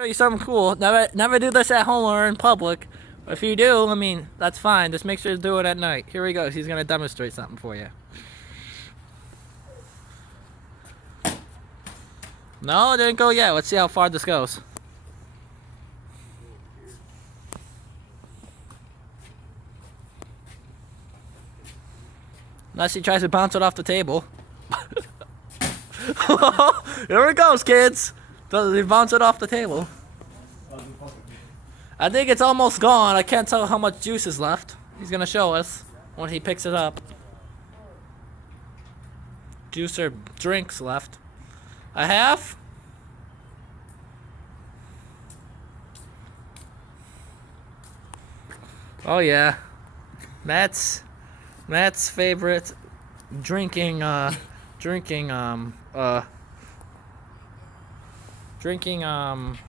Show you something cool. Never do this at home or in public. If you do, I mean, that's fine. Just make sure to do it at night. Here he goes. He's gonna demonstrate something for you. No, it didn't go yet. Let's see how far this goes. Unless he tries to bounce it off the table. Here it goes, kids. Does he bounce it off the table? I think it's almost gone. I can't tell how much juice is left. He's gonna show us when he picks it up. Juice or drinks left. A half? Oh yeah. Matt's favorite drinking drinking